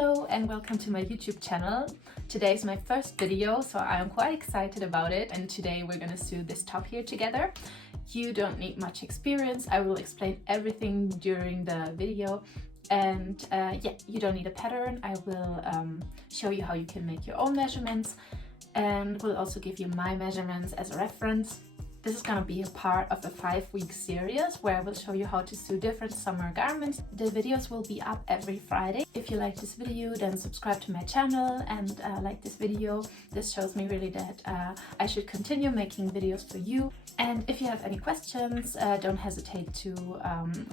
Hello and welcome to my YouTube channel. Today is my first video, so I'm quite excited about it, and today we're gonna sew this top here together. You don't need much experience. I will explain everything during the video, and yeah, you don't need a pattern. I will show you how you can make your own measurements, and will also give you my measurements as a reference. This is gonna be a part of a 5-week series where I will show you how to sew different summer garments. The videos will be up every Friday. If you like this video, then subscribe to my channel and like this video. This shows me really that I should continue making videos for you. And if you have any questions, don't hesitate to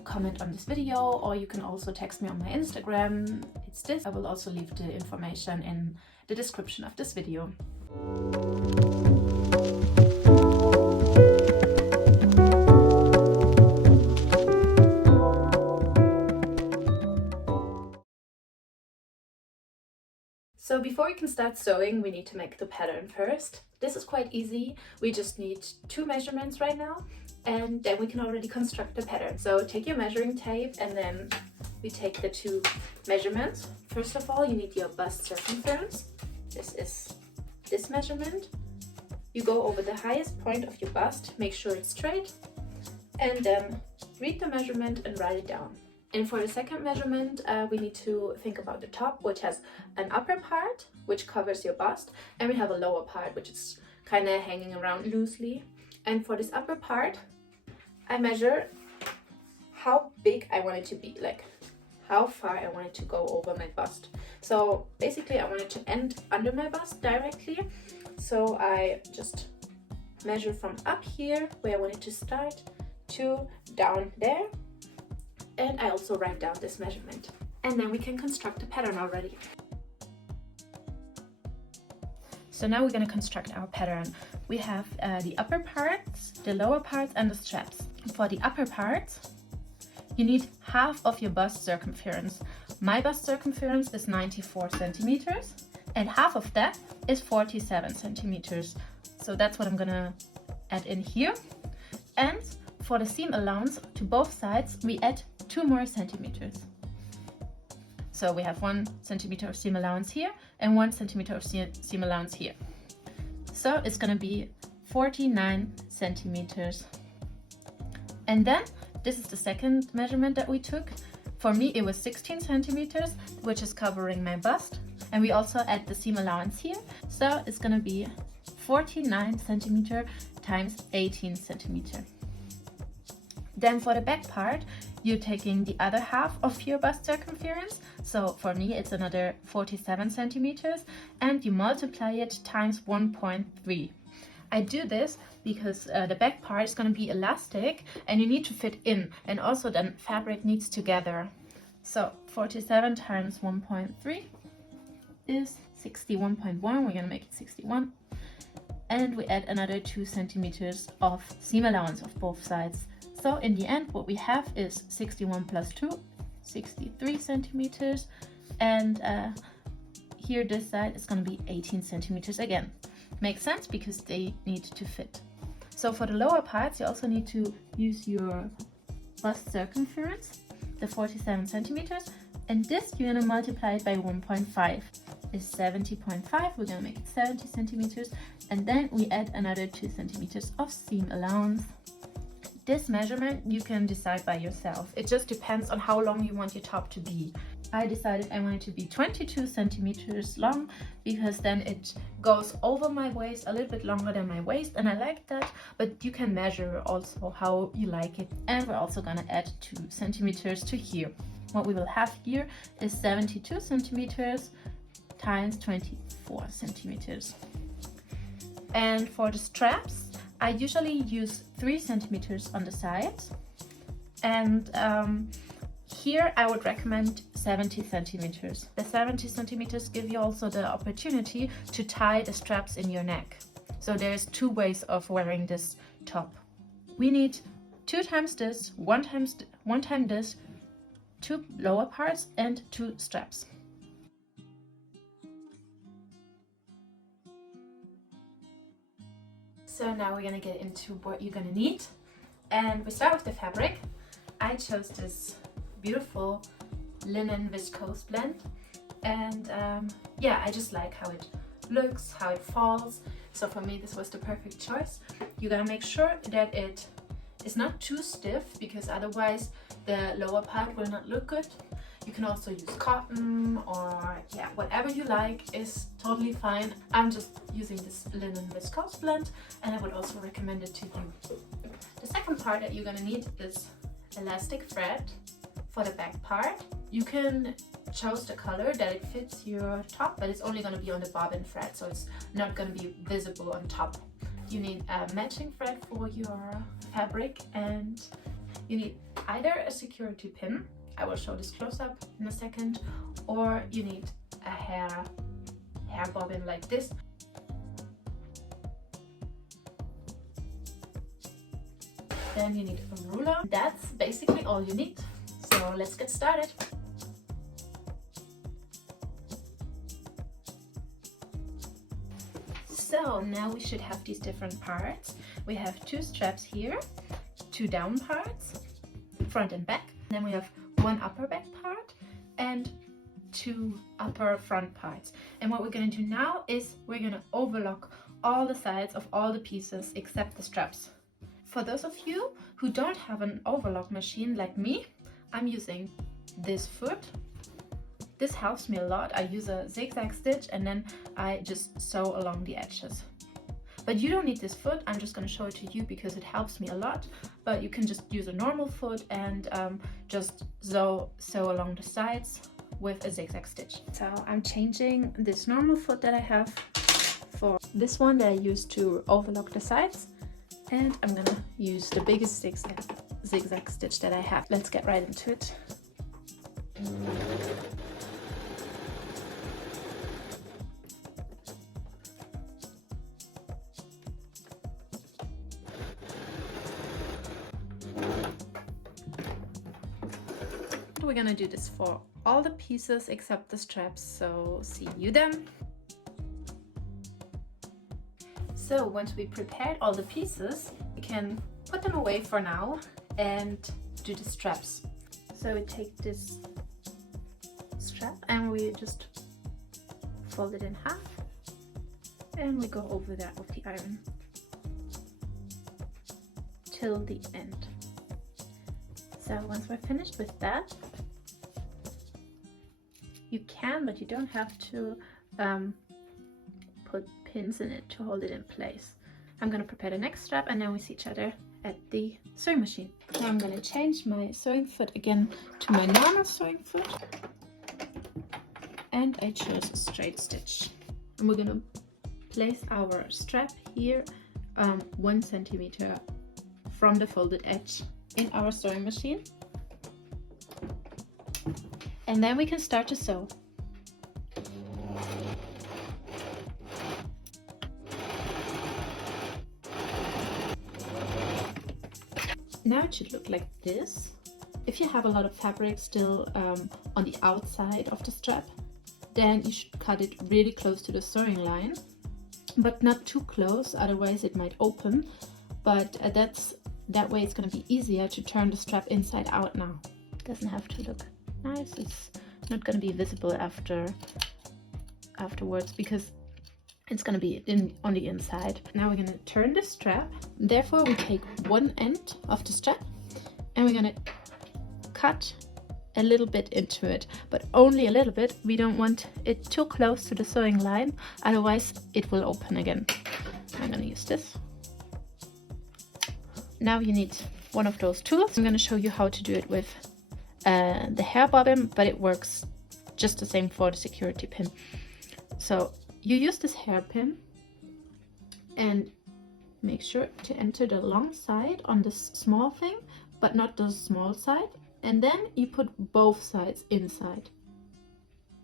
comment on this video, or you can also text me on my Instagram. It's this. I will also leave the information in the description of this video. So before we can start sewing, we need to make the pattern first. This is quite easy. We just need 2 measurements right now, and then we can already construct the pattern. So take your measuring tape, and then we take the 2 measurements. First of all, you need your bust circumference. This is this measurement. You go over the highest point of your bust, make sure it's straight, and then read the measurement and write it down. And for the second measurement, we need to think about the top, which has an upper part, which covers your bust, and we have a lower part, which is kind of hanging around loosely. And for this upper part, I measure how big I want it to be, like how far I want it to go over my bust. So basically, I want it to end under my bust directly. So I just measure from up here, where I want it to start, to down there. And I also write down this measurement, and then we can construct a pattern already. So now we're going to construct our pattern. We have the upper parts, the lower parts, and the straps. For the upper parts, you need half of your bust circumference. My bust circumference is 94 centimeters, and half of that is 47 centimeters. So that's what I'm going to add in here. And for the seam allowance to both sides, we add 2 more centimeters. So we have 1 centimeter of seam allowance here and 1 centimeter of seam allowance here. So it's going to be 49 centimeters. And then this is the second measurement that we took. For me, it was 16 centimeters, which is covering my bust. And we also add the seam allowance here. So it's going to be 49 centimeter times 18 centimeter. Then for the back part, you're taking the other half of your bust circumference. So for me, it's another 47 centimeters, and you multiply it times 1.3. I do this because the back part is going to be elastic and you need to fit in, and also then fabric needs to gather. So 47 times 1.3 is 61.1. We're going to make it 61. And we add another 2 centimeters of seam allowance of both sides. So in the end, what we have is 61 plus 2, 63 centimeters. And here this side is going to be 18 centimeters again. Makes sense because they need to fit. So for the lower parts, you also need to use your bust circumference, the 47 centimeters. And this you're going to multiply it by 1.5. Is 70.5. We're going to make it 70 centimeters. And then we add another 2 centimeters of seam allowance. This measurement you can decide by yourself. It just depends on how long you want your top to be. I decided I want it to be 22 centimeters long because then it goes over my waist, a little bit longer than my waist, and I like that, but you can measure also how you like it. And we're also gonna add 2 centimeters to here. What we will have here is 72 centimeters times 24 centimeters. And for the straps, I usually use 3 centimeters on the sides, and here I would recommend 70 centimeters. The 70 centimeters give you also the opportunity to tie the straps in your neck. So there's 2 ways of wearing this top. We need 2 times this, 1 time this, 2 lower parts and 2 straps. So now we're gonna get into what you're gonna need, and we start with the fabric. I chose this beautiful linen viscose blend, and yeah, I just like how it looks, how it falls. So for me this was the perfect choice. You gotta make sure that it is not too stiff, because otherwise the lower part will not look good. You can also use cotton, or yeah, whatever you like is totally fine. I'm just using this linen viscose blend, and I would also recommend it to you. The second part that you're gonna need is elastic thread for the back part. You can choose the color that it fits your top, but it's only gonna be on the bobbin thread, so it's not gonna be visible on top. You need a matching thread for your fabric, and you need either a security pin, I will show this close up in a second, or you need a hair bobbin like this. Then you need a ruler. That's basically all you need. So let's get started. So now we should have these different parts. We have two straps here, two down parts, front and back. Then we have one upper back part and two upper front parts. And what we're going to do now is we're going to overlock all the sides of all the pieces except the straps. For those of you who don't have an overlock machine like me, I'm using this foot. This helps me a lot. I use a zigzag stitch and then I just sew along the edges. But you don't need this foot, I'm just going to show it to you because it helps me a lot. But you can just use a normal foot and just sew along the sides with a zigzag stitch. So I'm changing this normal foot that I have for this one that I use to overlock the sides. And I'm going to use the biggest zigzag stitch that I have. Let's get right into it. We're gonna do this for all the pieces except the straps, so see you then. So once we prepared all the pieces, we can put them away for now and do the straps. So we take this strap and we just fold it in half and we go over that with the iron till the end. So once we're finished with that, you can, but you don't have to put pins in it to hold it in place. I'm going to prepare the next strap and then we see each other at the sewing machine. Now I'm going to change my sewing foot again to my normal sewing foot, and I chose a straight stitch. And we're going to place our strap here 1 centimeter from the folded edge in our sewing machine, and then we can start to sew. Now it should look like this. If you have a lot of fabric still on the outside of the strap, then you should cut it really close to the sewing line, but not too close, otherwise it might open. But that way it's going to be easier to turn the strap inside out now. It doesn't have to look nice. It's not going to be visible afterwards because it's going to be on the inside. Now we're going to turn the strap. Therefore we take one end of the strap and we're going to cut a little bit into it, but only a little bit. We don't want it too close to the sewing line, otherwise it will open again. I'm going to use this. Now you need one of those tools. I'm going to show you how to do it with the hair bobbin, but it works just the same for the security pin. So you use this hairpin and make sure to enter the long side on this small thing, but not the small side. And then you put both sides inside.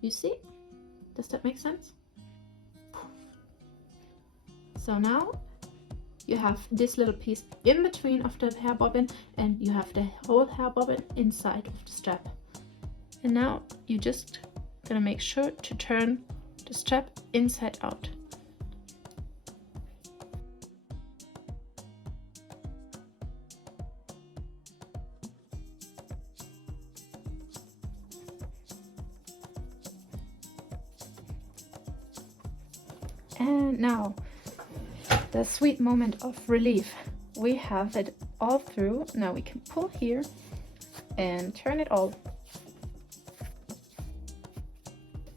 You see? Does that make sense? So now you have this little piece in between of the hair bobbin and you have the whole hair bobbin inside of the strap. And now you just gonna make sure to turn the strap inside out. And now, the sweet moment of relief. We have it all through. Now we can pull here and turn it all.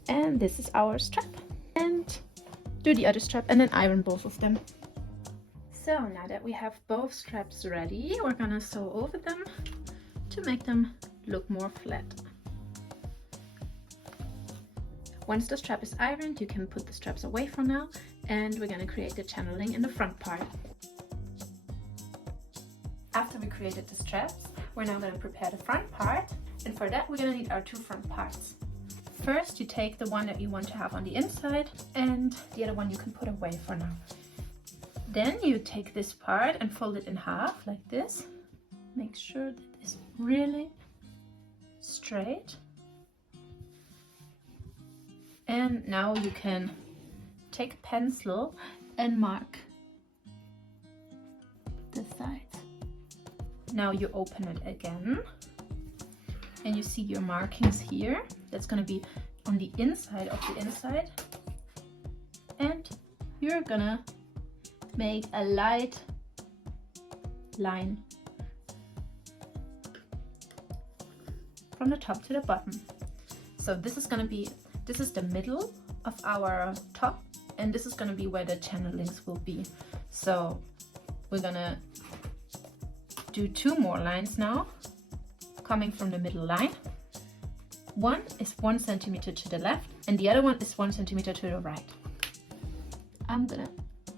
And this is our strap. And do the other strap and then iron both of them. So now that we have both straps ready, we're gonna sew over them to make them look more flat. Once the strap is ironed, you can put the straps away for now, and we're gonna create the channeling in the front part. After we created the straps, we're now gonna prepare the front part, and for that we're gonna need our two front parts. First, you take the one that you want to have on the inside, and the other one you can put away for now. Then you take this part and fold it in half like this. Make sure that it's really straight. And now you can take a pencil and mark the sides. Now you open it again and you see your markings here. That's going to be on the inside of the inside. And you're gonna make a light line from the top to the bottom. So this is the middle of our top, and this is gonna be where the channelings will be. So we're gonna do two more lines now, coming from the middle line. One is 1 centimeter to the left, and the other one is 1 centimeter to the right. I'm gonna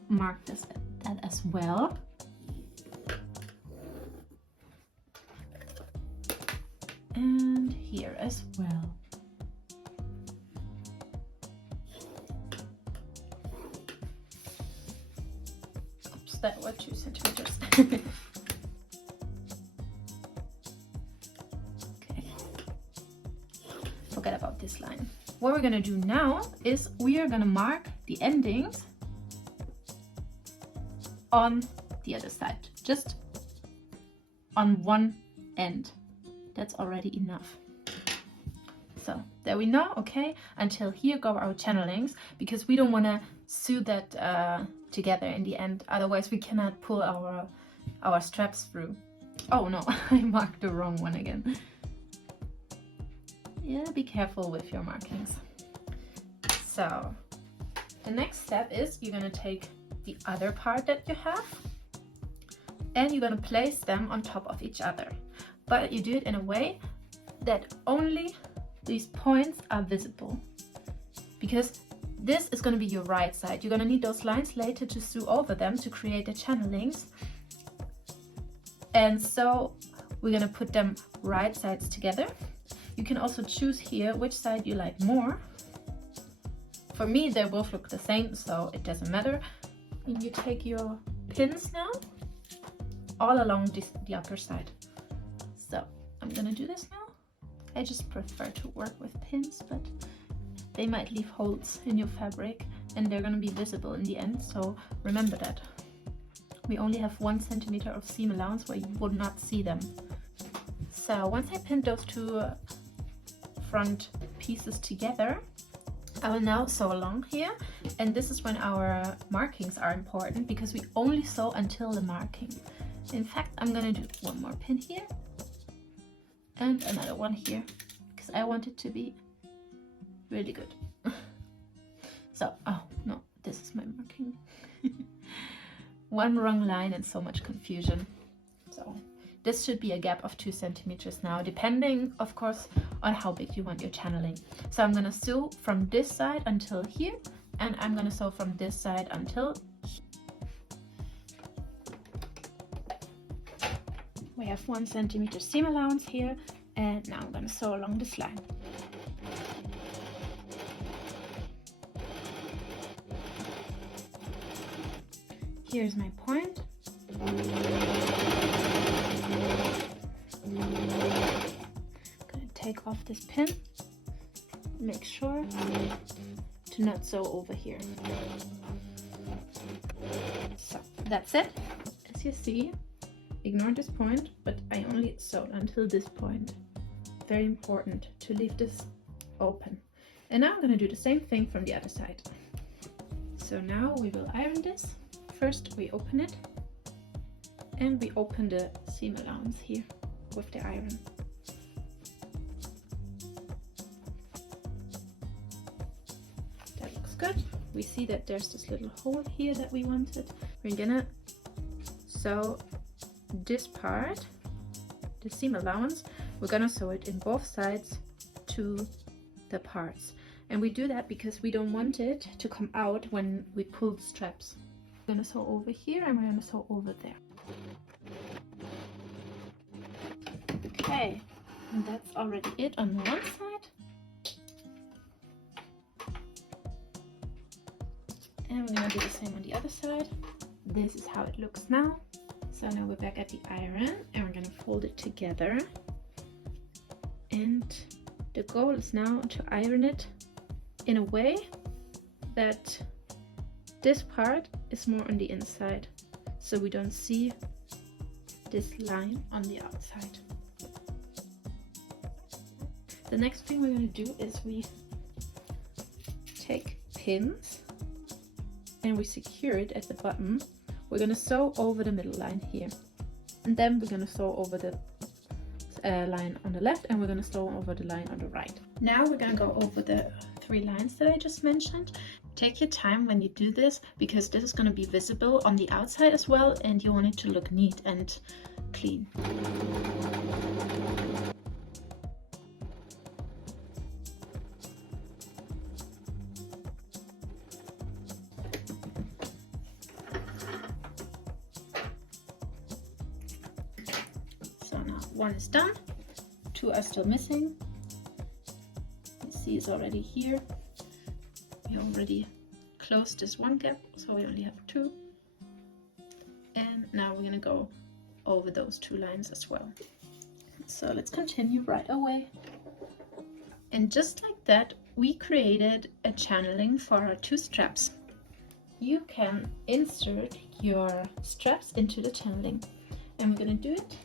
mark that as well. And here as well. Oops, that were 2 centimeters. Okay. Forget about this line. What we're gonna do now is we are gonna mark the endings on the other side, just on one end. That's already enough. So there we know, okay, until here go our channelings, because we don't want to sew that together in the end, otherwise we cannot pull our straps through. Oh no, I marked the wrong one again. Yeah, be careful with your markings. So the next step is you're gonna take the other part that you have and you're gonna place them on top of each other. But you do it in a way that only these points are visible, because this is gonna be your right side. You're gonna need those lines later to sew over them to create the channelings. And so we're gonna put them right sides together. You can also choose here which side you like more. For me, they both look the same, so it doesn't matter. And you take your pins now all along the upper side. So I'm gonna do this now. I just prefer to work with pins, but they might leave holes in your fabric and they're gonna be visible in the end, so remember that. We only have 1 centimeter of seam allowance where you would not see them. So once I pinned those two front pieces together, I will now sew along here, and this is when our markings are important, because we only sew until the marking. In fact, I'm gonna do one more pin here and another one here, because I want it to be really good. So, oh no, this is my marking. One wrong line and so much confusion. So this should be a gap of 2 centimeters now, depending of course on how big you want your channeling. So I'm gonna sew from this side until here, and I'm gonna sew from this side until here. We have 1 centimeter seam allowance here, and now I'm gonna sew along this line. Here's my point. Gonna take off this pin. Make sure to not sew over here. So that's it. As you see, ignore this point, but I only sewed until this point. Very important to leave this open. And now I'm gonna do the same thing from the other side. So now we will iron this. First we open it, and we open the seam allowance here with the iron. That looks good. We see that there's this little hole here that we wanted. We're gonna sew this part, the seam allowance, we're gonna sew it in both sides to the parts. And we do that because we don't want it to come out when we pull the straps. We're gonna sew over here and we're gonna sew over there. Okay, and that's already it on the one side. And we're gonna do the same on the other side. This is how it looks now. So now we're back at the iron and we're gonna fold it together. And the goal is now to iron it in a way that this part is more on the inside, so we don't see this line on the outside. The next thing we're going to do is we take pins and we secure it at the bottom. We're going to sew over the middle line here, and then we're going to sew over the line on the left, and we're going to sew over the line on the right. Now we're going to go over the 3 lines that I just mentioned. Take your time when you do this, because this is going to be visible on the outside as well, and you want it to look neat and clean. So now 1 is done, 2 are still missing. You see it's already here. We already closed this 1 gap, so we only have 2. And now we're gonna go over those 2 lines as well. So let's continue right away. And just like that, we created a channeling for our 2 straps. You can insert your straps into the channeling, and we're gonna do it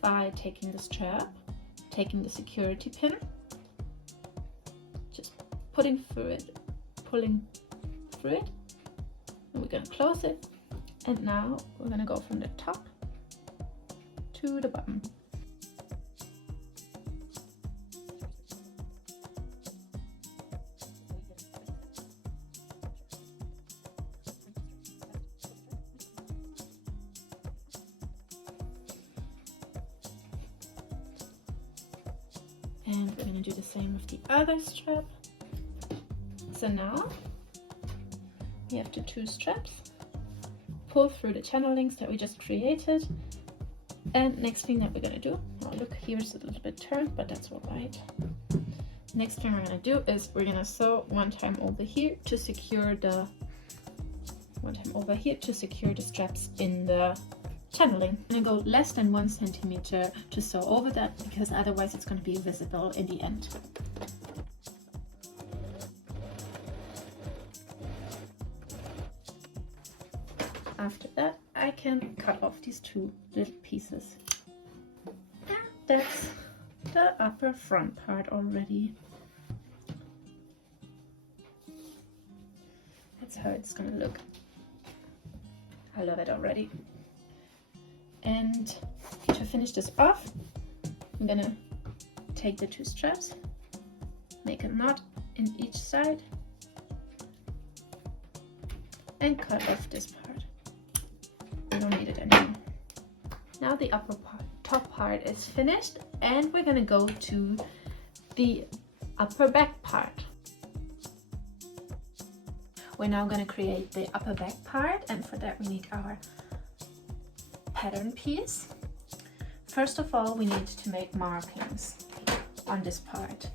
by taking the strap, taking the security pin, just pulling through it, and we're gonna close it. And now we're gonna go from the top to the bottom. And we're gonna do the same with the other strap. So now we have the 2 straps. Pull through the channelings that we just created. And next thing that we're gonna do, oh look, here's a little bit turned, but that's all right. Next thing we're gonna do is we're gonna sew 1 time over here to secure the straps in the channeling. I'm gonna go less than 1 centimeter to sew over that, because otherwise it's gonna be visible in the end. After that, I can cut off these 2 little pieces. And that's the upper front part already. That's how it's gonna look. I love it already. And to finish this off, I'm gonna take the 2 straps, make a knot in each side, and cut off this part. I don't need it anymore. Now the top part is finished, and we're gonna go to the upper back part. We're now gonna create the upper back part, and for that we need our pattern piece. First of all, we need to make markings on this part.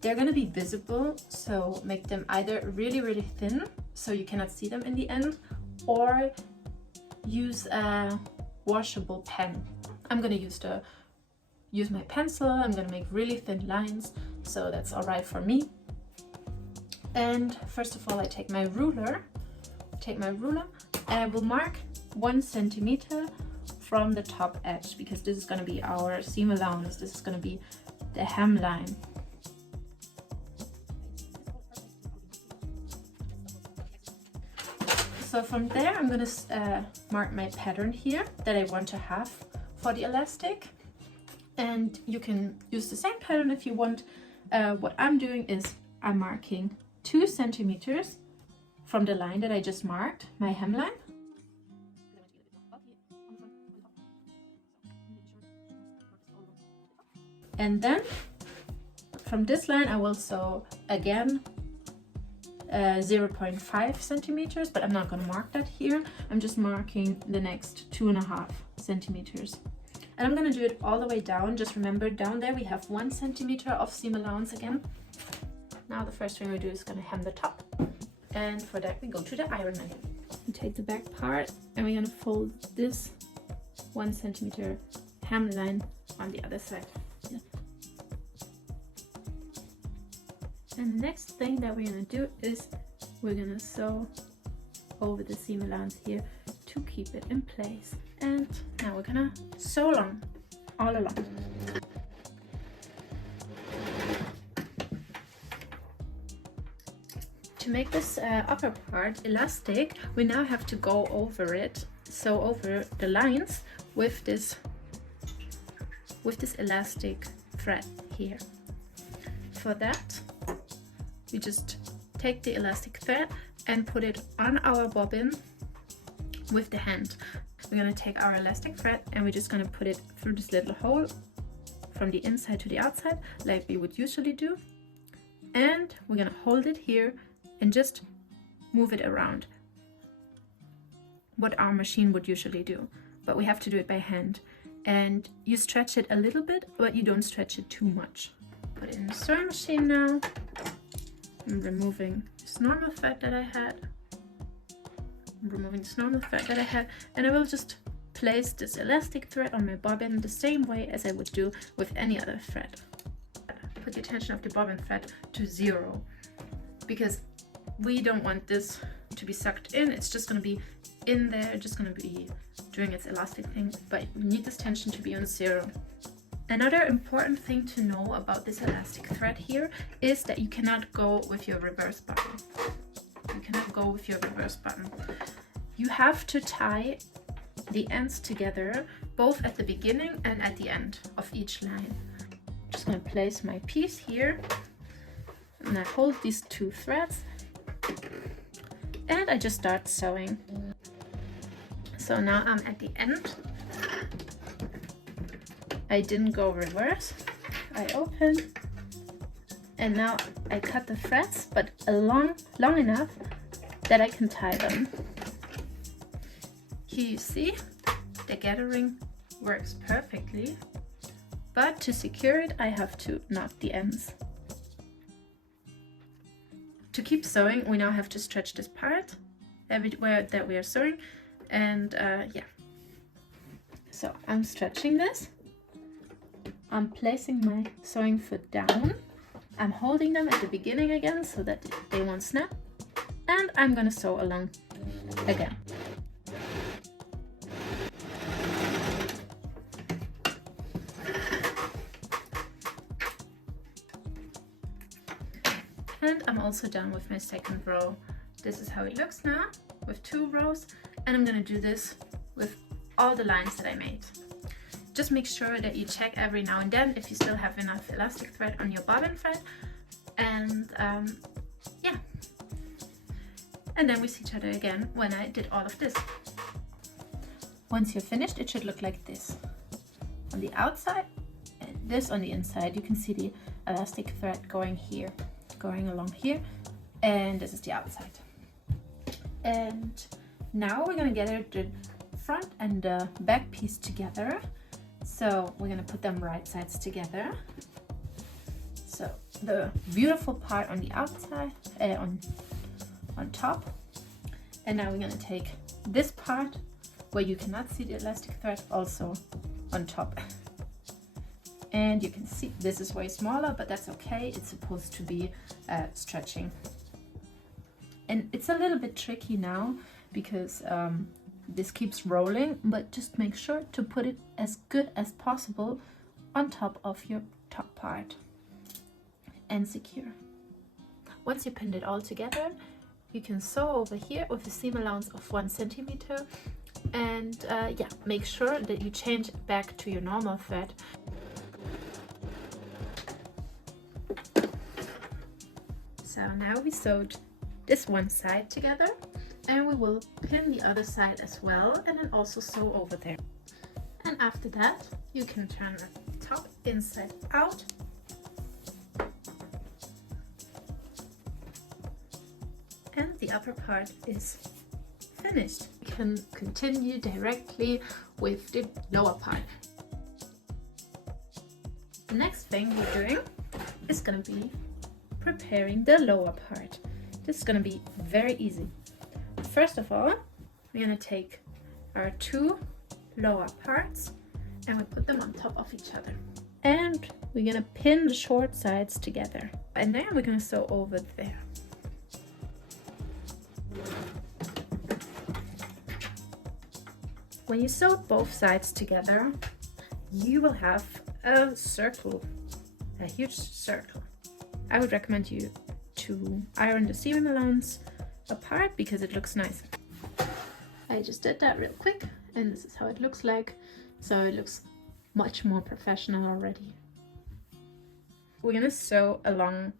They're gonna be visible, so make them either really thin so you cannot see them in the end, or use a washable pen. I'm gonna use my pencil. I'm gonna make really thin lines, so that's all right for me. And first of all, I take my ruler, and I will mark 1 centimeter from the top edge, because this is gonna be our seam allowance. This is gonna be the hemline. So from there I'm going to mark my pattern here that I want to have for the elastic, and you can use the same pattern if you want. What I'm doing is I'm marking 2 centimeters from the line that I just marked, my hemline. And then from this line I will sew again 0.5 centimeters, but I'm not going to mark that here. I'm just marking the next 2.5 centimeters. And I'm going to do it all the way down. Just remember, down there we have 1 centimeter of seam allowance again. Now the first thing we do is going to hem the top. And for that we go to the iron again. We take the back part and we're going to fold this 1 centimeter hemline on the other side. And the next thing that we're going to do is we're going to sew over the seam allowance here to keep it in place. And now we're going to sew along, all along. To make this upper part elastic, we now have to go over it, sew over the lines with this elastic thread here. For that, we just take the elastic thread and put it on our bobbin with the hand. We're going to take our elastic thread and we're just going to put it through this little hole from the inside to the outside like we would usually do, and we're going to hold it here and just move it around, what our machine would usually do, but we have to do it by hand. And you stretch it a little bit, but you don't stretch it too much. Put it in the sewing machine now. I'm removing this normal thread that I had. And I will just place this elastic thread on my bobbin the same way as I would do with any other thread. Put the tension of the bobbin thread to 0, because we don't want this to be sucked in. It's just going to be in there, just going to be doing its elastic thing, but we need this tension to be on 0. Another important thing to know about this elastic thread here is that you cannot go with your reverse button. You have to tie the ends together, both at the beginning and at the end of each line. I'm just going to place my piece here, and I hold these 2 threads, and I just start sewing. So now I'm at the end. I didn't go reverse. I open, and now I cut the threads, but long enough that I can tie them. Here you see the gathering works perfectly, but to secure it I have to knot the ends. To keep sewing, we now have to stretch this part everywhere that we are sewing, and yeah. So I'm stretching this. I'm placing my sewing foot down. I'm holding them at the beginning again so that they won't snap, and I'm gonna sew along again. And I'm also done with my second row. This is how it looks now with 2 rows, and I'm gonna do this with all the lines that I made. Just make sure that you check every now and then if you still have enough elastic thread on your bobbin thread, and yeah. And then we see each other again when I did all of this. Once you're finished, it should look like this. On the outside, and this on the inside, you can see the elastic thread going here, going along here, and this is the outside. And now we're gonna gather the front and the back piece together. So we're gonna put them right sides together. So the beautiful part on the outside, on top. And now we're gonna take this part where you cannot see the elastic thread also on top. And you can see this is way smaller, but that's okay. It's supposed to be stretching. And it's a little bit tricky now because this keeps rolling, but just make sure to put it as good as possible on top of your top part and secure. Once you pinned it all together, you can sew over here with a seam allowance of 1 centimeter, and yeah, make sure that you change it back to your normal thread. So now we sewed this one side together, and we will pin the other side as well, and then also sew over there. And after that, you can turn the top inside out. And the upper part is finished. You can continue directly with the lower part. The next thing we're doing is going to be preparing the lower part. This is going to be very easy. First of all, we're going to take our 2 lower parts and we put them on top of each other. And we're going to pin the short sides together. And then we're going to sew over there. When you sew both sides together, you will have a circle, a huge circle. I would recommend you to iron the seam allowance apart because it looks nice. I just did that real quick, and this is how it looks like. So it looks much more professional already. We're gonna sew along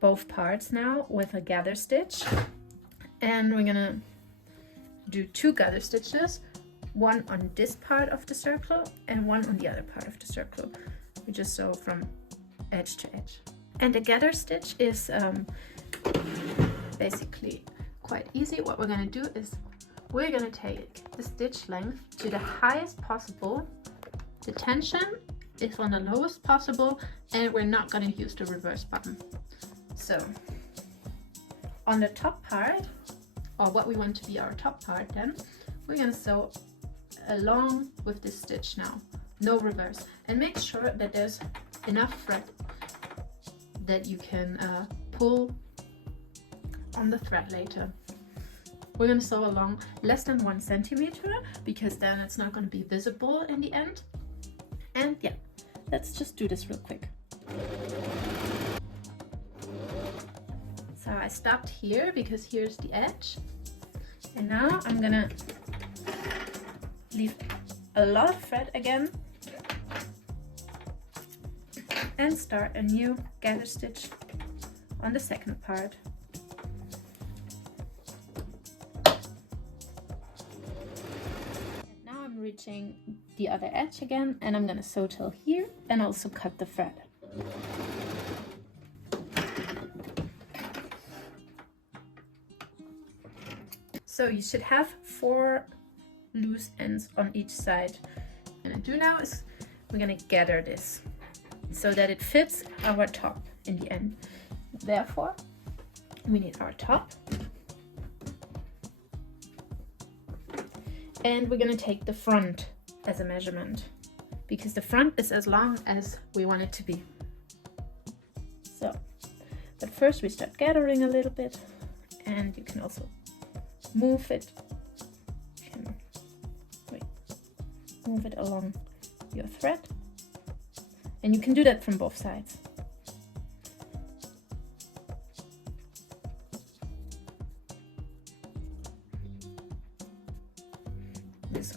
both parts now with a gather stitch, and we're gonna do 2 gather stitches, one on this part of the circle and one on the other part of the circle. We just sew from edge to edge. And the gather stitch is basically quite easy. What we're going to do is we're going to take the stitch length to the highest possible. The tension is on the lowest possible, and we're not going to use the reverse button. So on the top part, or what we want to be our top part, then we're going to sew along with this stitch now, no reverse, and make sure that there's enough thread that you can pull on the thread later. We're going to sew along less than 1 centimeter because then it's not going to be visible in the end. And yeah, let's just do this real quick. So I stopped here because here's the edge, and now I'm gonna leave a lot of thread again and start a new gather stitch on the second part. And now I'm reaching the other edge again, and I'm gonna sew till here and also cut the thread. So you should have 4 loose ends on each side. What I'm gonna do now is we're gonna gather this so that it fits our top in the end. Therefore, we need our top, and we're gonna take the front as a measurement because the front is as long as we want it to be. So, but first we start gathering a little bit, and you can also move it. Move it along your thread, and you can do that from both sides. This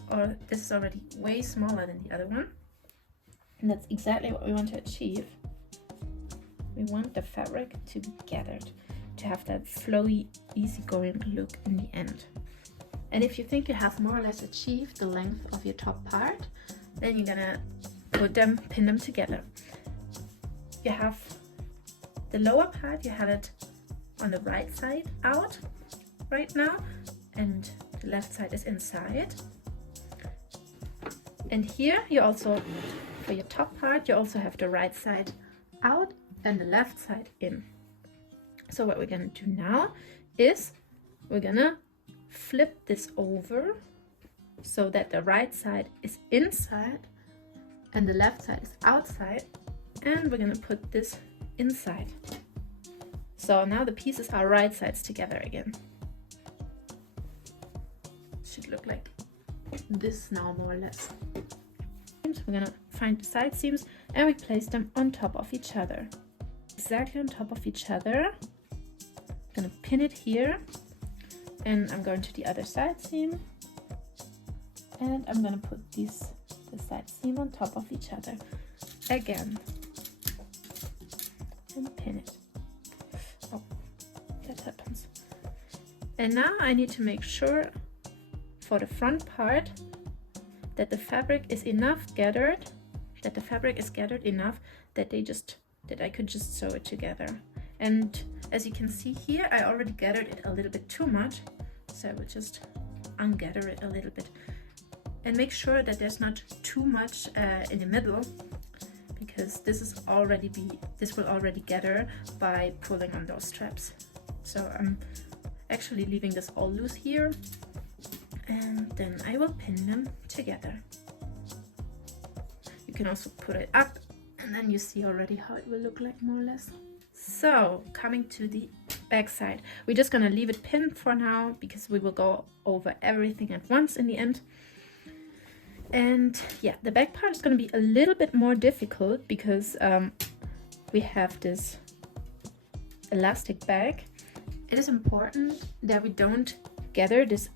is already way smaller than the other one, and that's exactly what we want to achieve. We want the fabric to be gathered, to have that flowy, easygoing look in the end. And if you think you have more or less achieved the length of your top part, then you're gonna pin them together. You have the lower part, you have it on the right side out right now, and the left side is inside. And here you also, for your top part, you also have the right side out and the left side in. So what we're gonna do now is we're gonna flip this over so that the right side is inside and the left side is outside, and we're gonna put this inside. So now the pieces are right sides together again. Should look like this now, more or less. We're gonna find the side seams and we place them on top of each other, exactly on top of each other, gonna pin it here, and I'm going to the other side seam, and I'm gonna put the side seam on top of each other again and pin it. Oh, that happens. And now I need to make sure for the front part that the fabric is gathered enough that I could just sew it together. And as you can see here, I already gathered it a little bit too much, so I will just ungather it a little bit and make sure that there's not too much in the middle, because this will already gather by pulling on those straps. So I'm actually leaving this all loose here, and then I will pin them together. You can also put it up, and then you see already how it will look like, more or less. So coming to the back side, we're just gonna leave it pinned for now because we will go over everything at once in the end. And yeah, the back part is gonna be a little bit more difficult because we have this elastic back. It is important that we don't gather this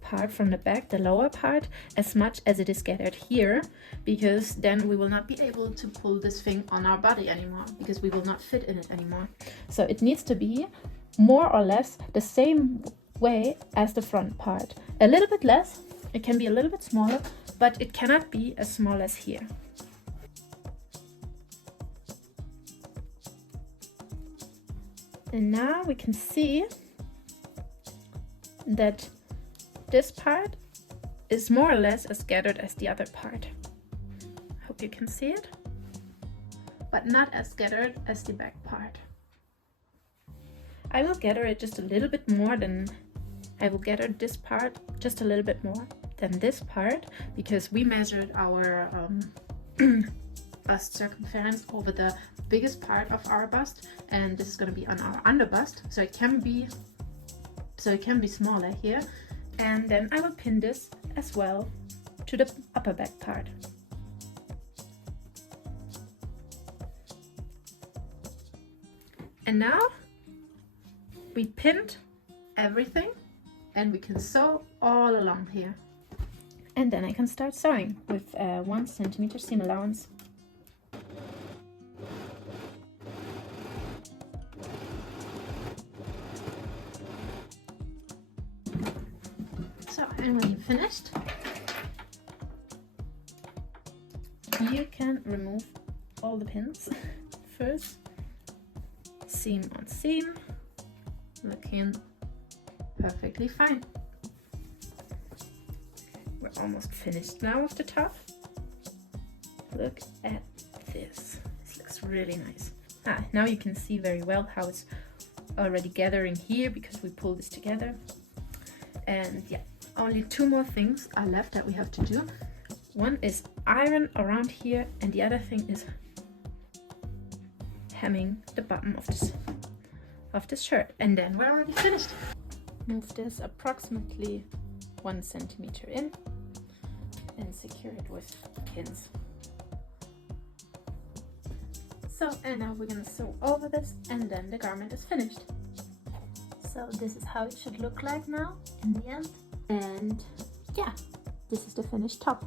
part from the back, the lower part, as much as it is gathered here, because then we will not be able to pull this thing on our body anymore, because we will not fit in it anymore. So it needs to be more or less the same way as the front part. A little bit less, it can be a little bit smaller, but it cannot be as small as here. And now we can see that this part is more or less as gathered as the other part. I hope you can see it, but not as gathered as the back part. I will gather it just a little bit more than I will gather this part just a little bit more than this part, because we measured our bust circumference over the biggest part of our bust, and this is going to be on our underbust, so it can be smaller here. And then I will pin this as well to the upper back part. And now we pinned everything, and we can sew all along here. And then I can start sewing with 1 centimeter seam allowance. So, and when you're finished, you can remove all the pins. First, seam on seam, looking perfectly fine. We're almost finished now with the top. Look at this. This looks really nice. Now you can see very well how it's already gathering here because we pulled this together. And yeah, only 2 more things are left that we have to do. One is iron around here, and the other thing is hemming the bottom of this shirt. And then we're already finished. Move this approximately 1 centimeter in and secure it with pins. So, and now we're gonna sew over this, and then the garment is finished. So this is how it should look like now in the end. And yeah, this is the finished top.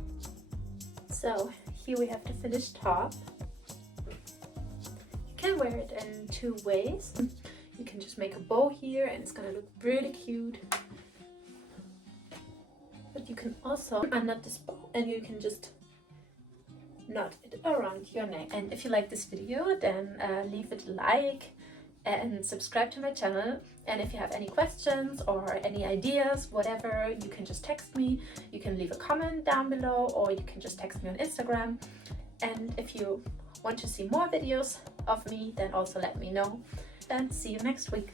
So here we have the finished top. You can wear it in 2 ways. You can just make a bow here and it's gonna look really cute. But you can also unknot this bow and you can just knot it around your neck. And if you like this video, then leave it a like and subscribe to my channel. And if you have any questions or any ideas, whatever, you can just text me. You can leave a comment down below, or you can just text me on Instagram. And if you want to see more videos of me, then also let me know. And see you next week.